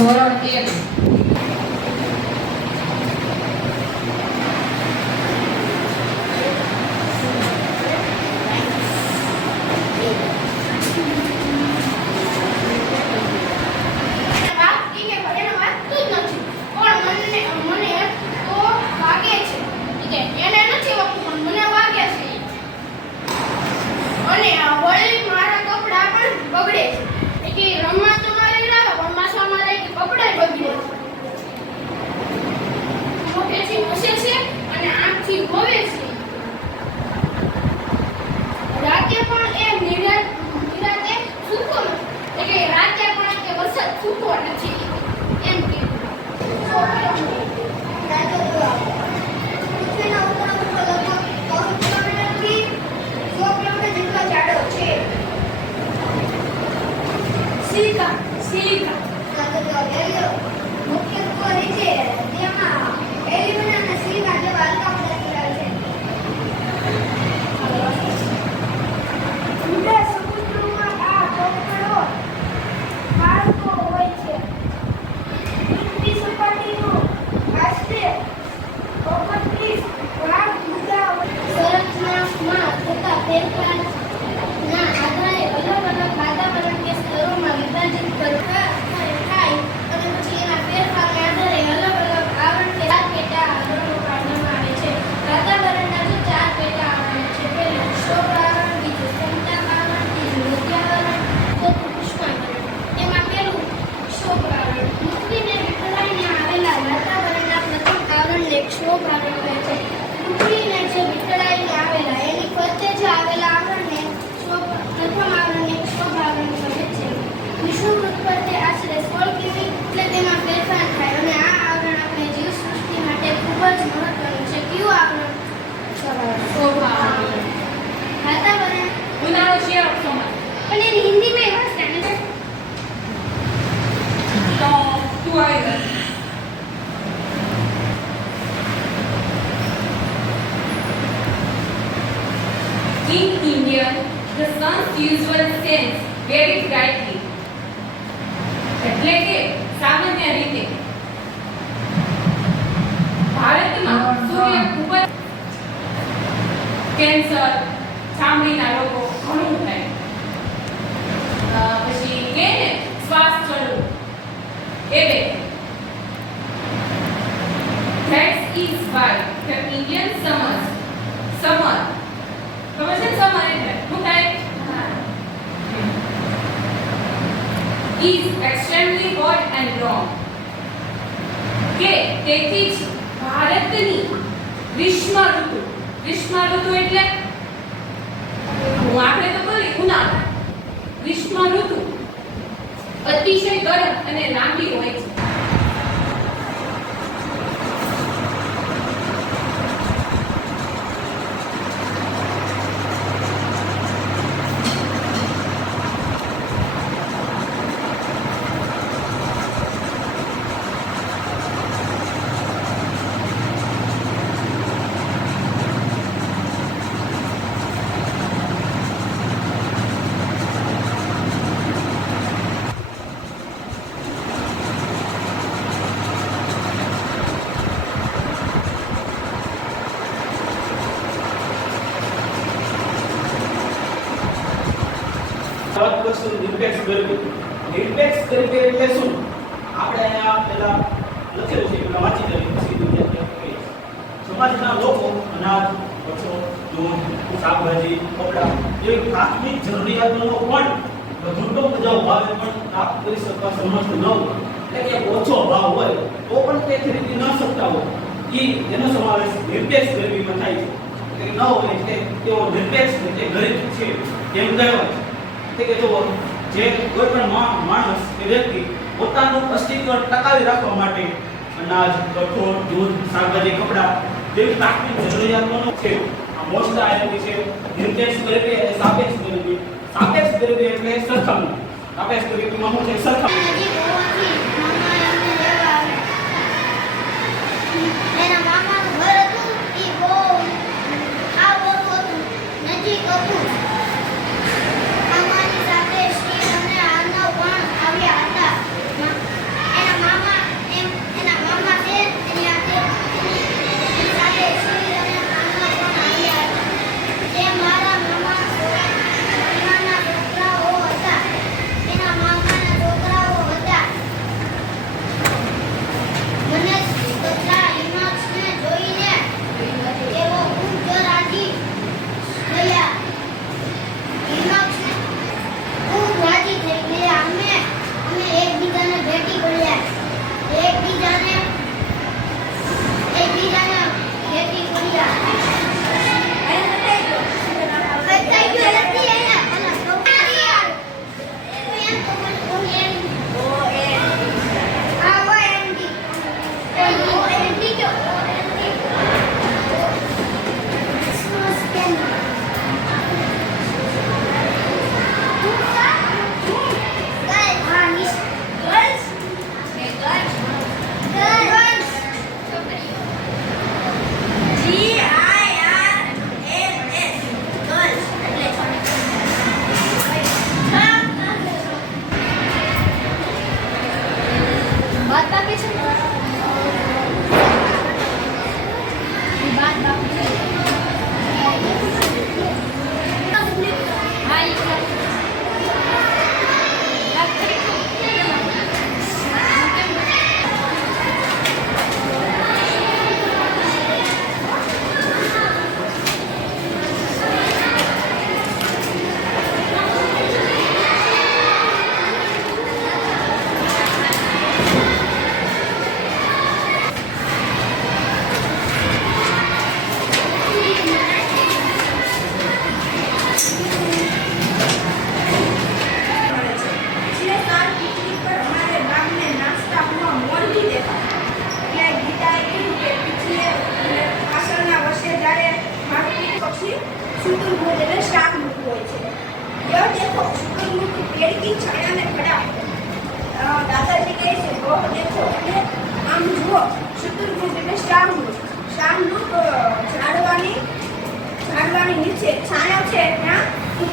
ધોરણ 1 In India, the sun's usual sense very brightly. એટલે કે સામાન્ય રીતે ભારતમાં સૂર્ય ખૂબ જ કેન્સર ચામડીના રોગો ઘણું થાય પછી કે શ્વાસ ચડવું એટલે that is why the Indian summer ખબર છે સમર એટલે શું થાય is extremely hot and long કે તેથી જ ભારતની ગ્રીષ્મ ઋતુ એટલે હું આપણે તો બોલી ઉનાળો ગ્રીષ્મ ઋતુ અતિશય ગરમ અને લાંબી હોય છે નિરપેક્ષ ગરીબી એટલે શું આપણે આ પહેલા લખેલું છે કે વાંચી લઈએ પછી સમાજના લોકો અનાજ કચરો દૂધ શાકભાજી કપડાં જેવી પ્રાથમિક જરૂરિયાતોનો પણ વધુ બજાવ ભાવે પણ પ્રાપ્ત કરી શકવા સમર્થ ન હોય એટલે કે ઓછો ભાવ હોય તો પણ તે ખરીદી ન શકતા હોય એનો સમાવેશ નિરપેક્ષ ગરીબીમાં થાય છે ન હોય એટલે તેઓ નિરપેક્ષ એટલે ગરીબ છે તેમ કહેવાય છે કે જો જે કોઈ પણ માણસ કે વ્યક્તિ પોતાનું અસ્તિત્વ ટકાવી રાખવા માટે અનાજ કઠોળ દૂધ શાકભાજી કપડાં જેવી પ્રાથમિક જરૂરિયાતોનો છે આ મોસ્ટ આઈએમપી છે નિરપેક્ષ ગરીબી અને સાપેક્ષ ગરીબી એટલે સરખામણી સાપેક્ષ ગરીબીમાં શું છે સરખામણી એના મામાનું ઘર હતું ઈ બહુ આવું હતું નજીક હતું મામાની સાથે શ્રી અને આનંદ પણ આવ્યા હતા એના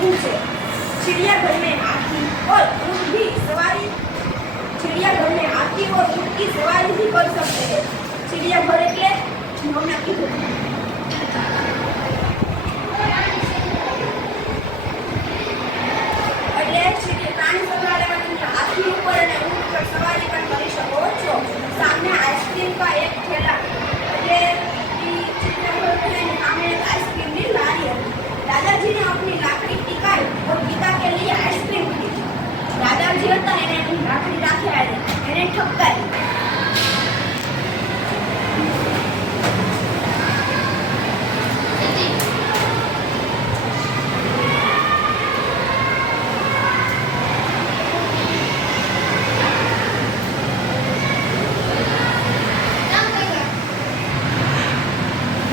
શું છે? चिड़ियाघर में हाथी और ऊँट भी सवारी चिड़ियाघर में हाथी और ऊँट की सवारी भी कर सकते हैं। चिड़ियाघर એટલે હમણાં કીધું એટલે પ્રાણી સંગ્રહાલયમાં તમે હાથી ઉપર અને ઊંટ પર સવારી પણ કરી શકો છો। सामने आइसक्रीम का एक ठेला એટલે चिड़ियाघर में सामने एक आइसक्रीम की लारी है। दादाजी ने अपनी लाकड़ी टिकाई और पिता के लिए आइसक्रीम खरीदी। दादाजी હતા એને એની લાકડી રાખી આવી એને ઠપકારી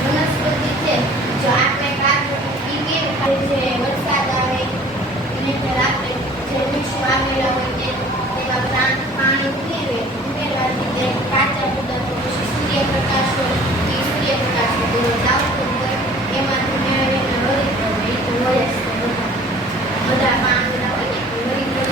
વનસ્પતિ છે જો આપણે વરસાદ આવે અને રાત્રે જે વૃક્ષો આવેલા હોય તેમાં પાણી ફેરવે ફેરવાથી તે કાચા પદાર્થો પછી સૂર્યપ્રકાશ હોય એ સૂર્યપ્રકાશ દરરોજ આવતો હોય એમાંથી મેળવીને હરિદ્ર હોય તો વરસ બધા પાંદડા હોય ને હરિદ્ર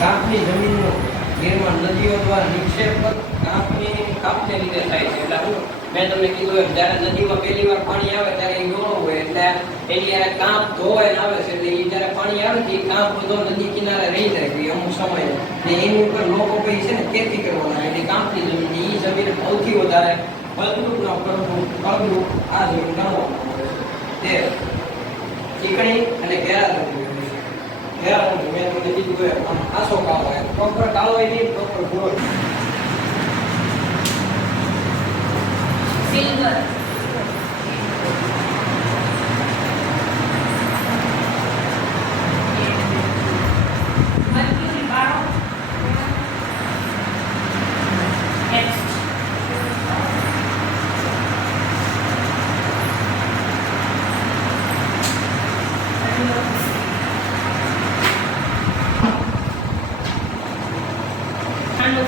કાપની જમીનનું નિર્માણ નદીઓ દ્વારા નિક્ષેપ કાપને લીધે થાય છે એટલે હું મેં તમને કીધું એમ જ્યારે નદીમાં પહેલી વાર પાણી આવે ત્યારે એ ડોળો હોય એટલે એની જ્યારે કાંપ ધોવાઈને આવે છે એટલે એ જ્યારે પાણી આવે છે એ કાંપ બધો નદી કિનારે રહી જાય છે અમુક સમયે ને એની ઉપર લોકો પછી છે ને ખેતી કરવાના એટલે કાંપની જમીન એ જમીન સૌથી વધારે ફળદ્રુપ ફળદ્રુપ આ જમીન ગણવામાં આવે છે તે ચીકણી અને ઘેરા જમીન મેં તમને કીધું એમ આમ આસો કાળો હોય પ્રોપર કાળો હોય નહીં પ્રોપર ભૂરો સિલ્વર મર્ક્યુરી બારો નેક્સ્ટ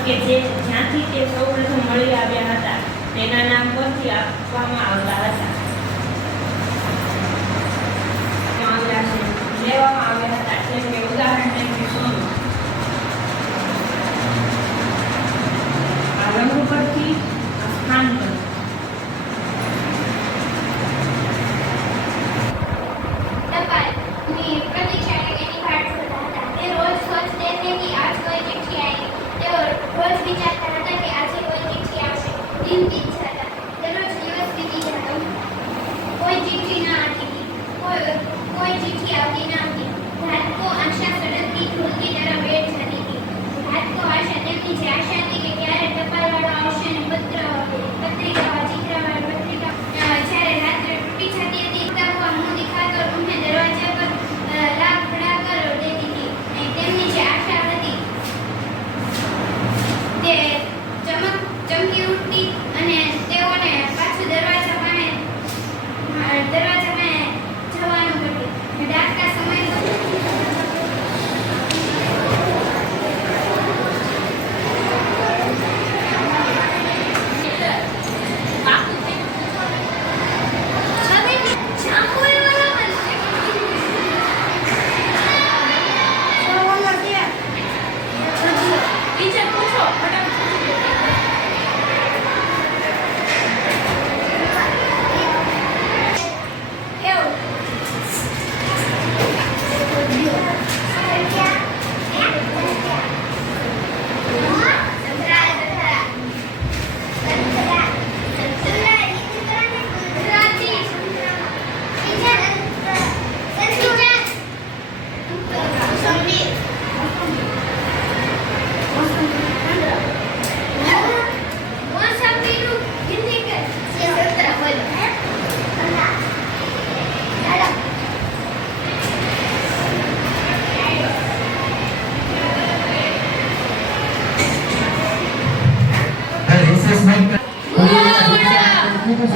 કે જે જ્યાંથી તે સૌપ્રથમ મળી આવ્યા હતા તેના નામ પરથી આપવામાં આવતા હતા લેવામાં આવ્યા હતા જેમ કે ઉદાહરણ તરીકે સોનું આ રંગ પરથી આ સ્થાન પરથી टपाल मी प्रतीक्षा एनी कार्ड होता था ते रोज सोचते थे कि आज कोई चिट्ठी आएगी ते रोज विचारता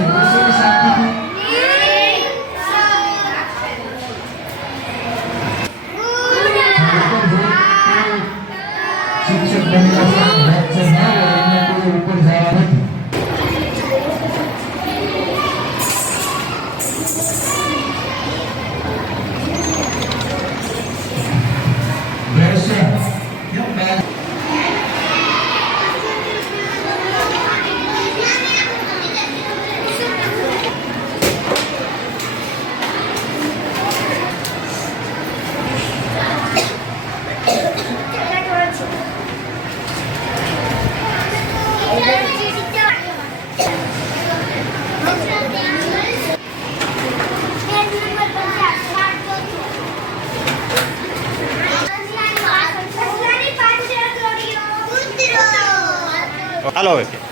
છે બેસીને શાંતિથી શિક્ષક બનેલા લેક્ચર ના હોય એમને કોઈ ઉપર જવા નથી દર્શન હાલો હવે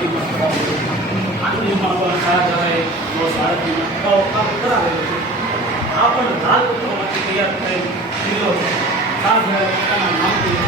નદીમાં તળાવ આનું નિર્માણ પણ શાહ જહાએ 1938 કામ કરાવેલું છે. આ પણ લાલ પથ્થરમાંથી તૈયાર થયેલ કિલ્લો છે. શાહ જહાએ પોતાના નામથી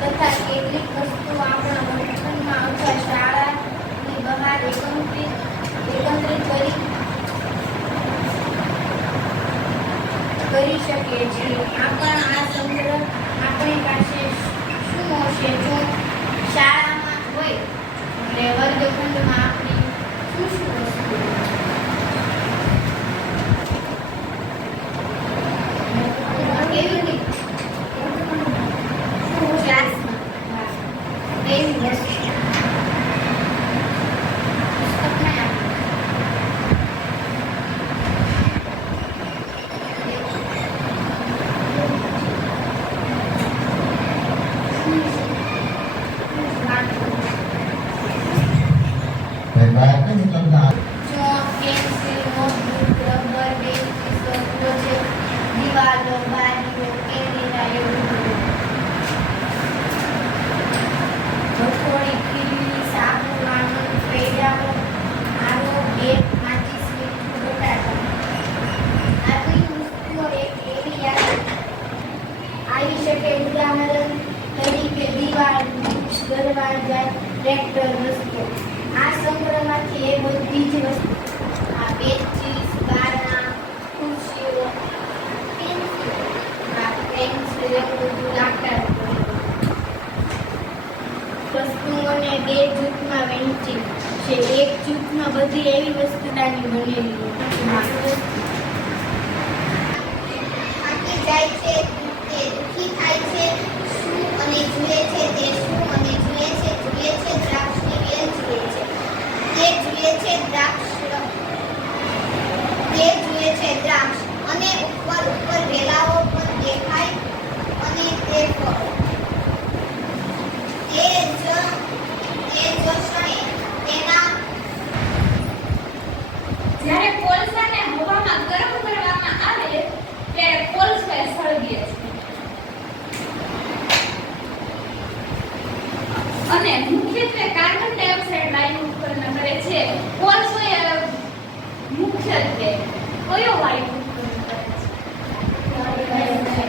તથા કેટલીક વસ્તુ આપણા વર્તનમાં અથવા શાળાની બહાર એકત્રિત કરી શકીએ છીએ. આપણા આ સંગ્રહ આપણી પાસે શું હશે જો શાળામાં હોય એટલે વર્ગખંડમાં આપણી શું વસ્તુ કેવી રીતે છે. એક જૂથમાં બધી એવી વસ્તુની બનેલી હોય. થાકી જાય છે તે દુઃખી થાય છે. શું અને જુએ છે તે શું અને જુએ છે દ્રાક્ષની વેલ જુએ છે. તે જુએ છે દ્રાક્ષ અને ઉપર વેલાઓ પણ દેખાય અને તે ફળ. તે જો ક્ષણે તેના જ્યારે કોલસાને હવામાં ગરમ કરવામાં આવે ત્યારે કોલસો એ સળગે છે અને મુખ્યત્વે કાર્બન ડાયોક્સાઇડ વાયુ ઉત્પન્ન કરે છે. કોલસો એ મુખ્યત્વે કયો વાયુ ઉત્પન્ન કરે છે?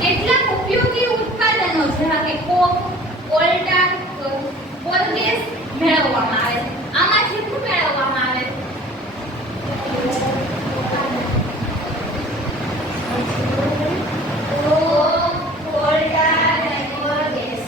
કેટલાક ઉપયોગી ઉત્પાદનો જેવા કે કોક, કોલટા, કોલગેસ મેળવવામાં આવે છે. આમાંથી શું મેળવવામાં આવે છે? કોક, કોલટા અને કોલગેસ.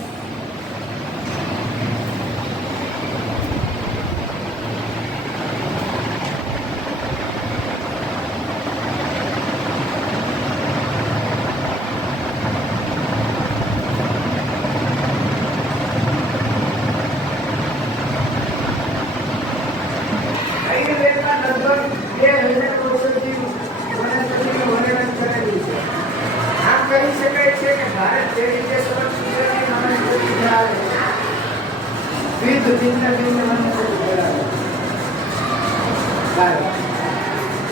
આયુર્વેદમાં લગભગ 2000 વર્ષોથી વનસ્પતિનું વર્ણન કરેલું છે. આમ કહી શકાય છે કે ભારત જે રીતે સરસ કુદરતી વનસ્પતિ ધરાવે છે, વિવિધ ભિન્ન વનસ્પતિ ધરાવે છે. ભારત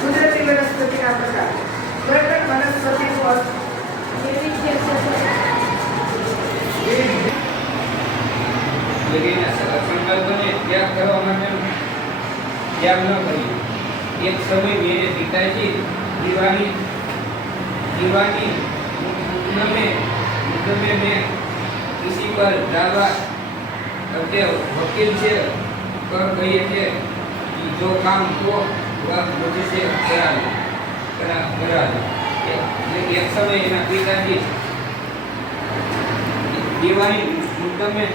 કુદરતી વનસ્પતિના પ્રકાર. કોઈ પણ વનસ્પતિનું અર્થ સંકલ્પને ત્યાગ કરવા માટે ત્યાગ ન કર્યો. એક સમય મેરે પિતાજી दीवानी मुकदमे में किसी पर दावा करते वकील से कर कहे थे कि जो काम को वह मुझसे करा एक समय एना पिताजी दीवानी मुकदमे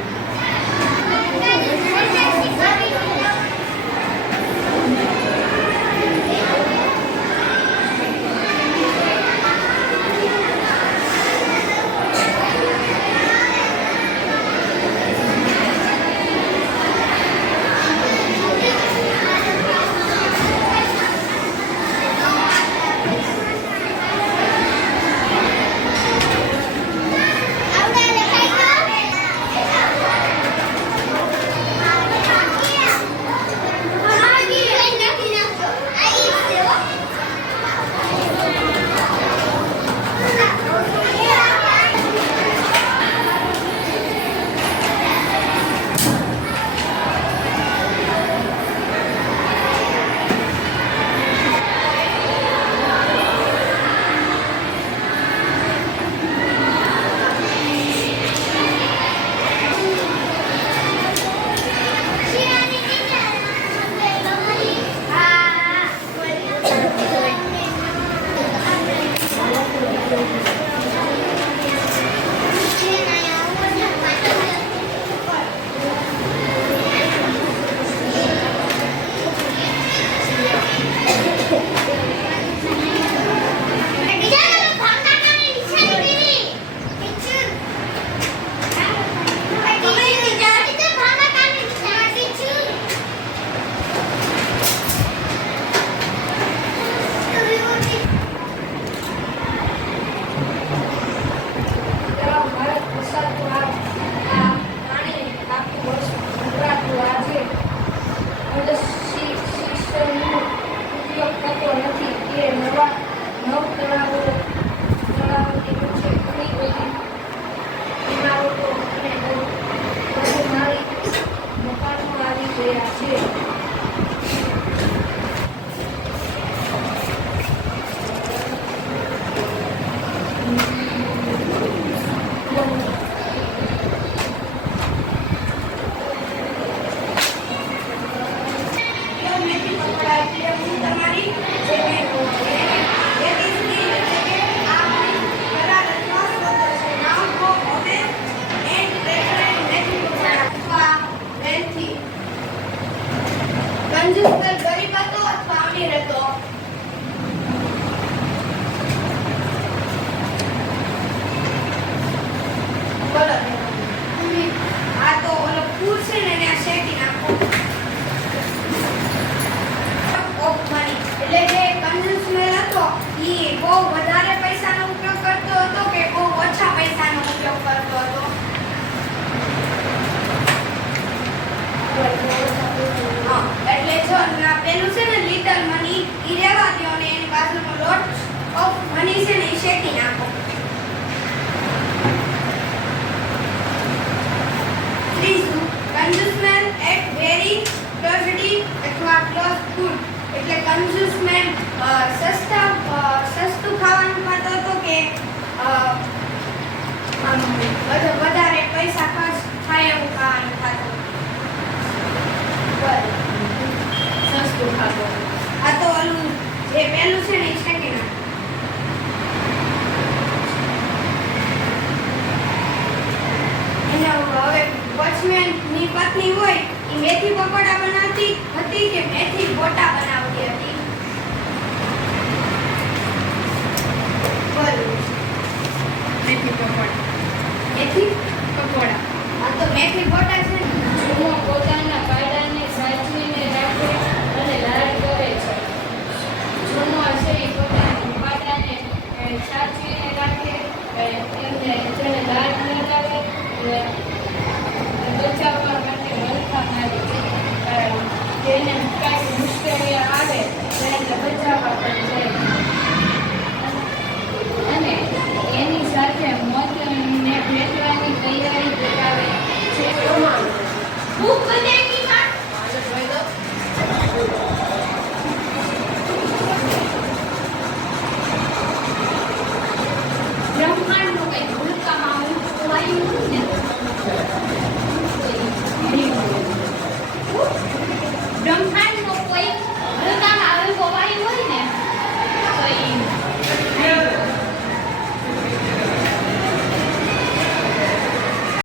and ફેંકી નાખો. ત્રીજું, કન્ઝ્યુમર એટ વેરી ક્લોઝલી અથવા ક્લોઝ ફૂડ. એટલે કન્ઝ્યુમર સસ્તું ખાવાનું ખાતો હતો કે વધારે પૈસા ખર્ચ થાય એવું ખાવાનું ખાતો? સસ્તું ખાતો. આ તો ઓલું જે પહેલું છે ને એ છે કે ના? એને હવે વોચમેન ની પત્ની હોય એ મેથી પકોડા બનાવતી હતી કે મેથી ગોટા બનાવતી હતી? બોલો. મેથી પકોડા. મેથી પકોડા. આ તો મેથી ગોટા છે ને. જુઓ પોતાના કાયદાને સાચવીને રાખે અને લાડ કરે છે. જૂનો છે એ પોતાના કાયદાને સાચવીને રાખે, એમને જેને લાડ લગાવે બચાવવા માટે મલખા મારે છે. તેને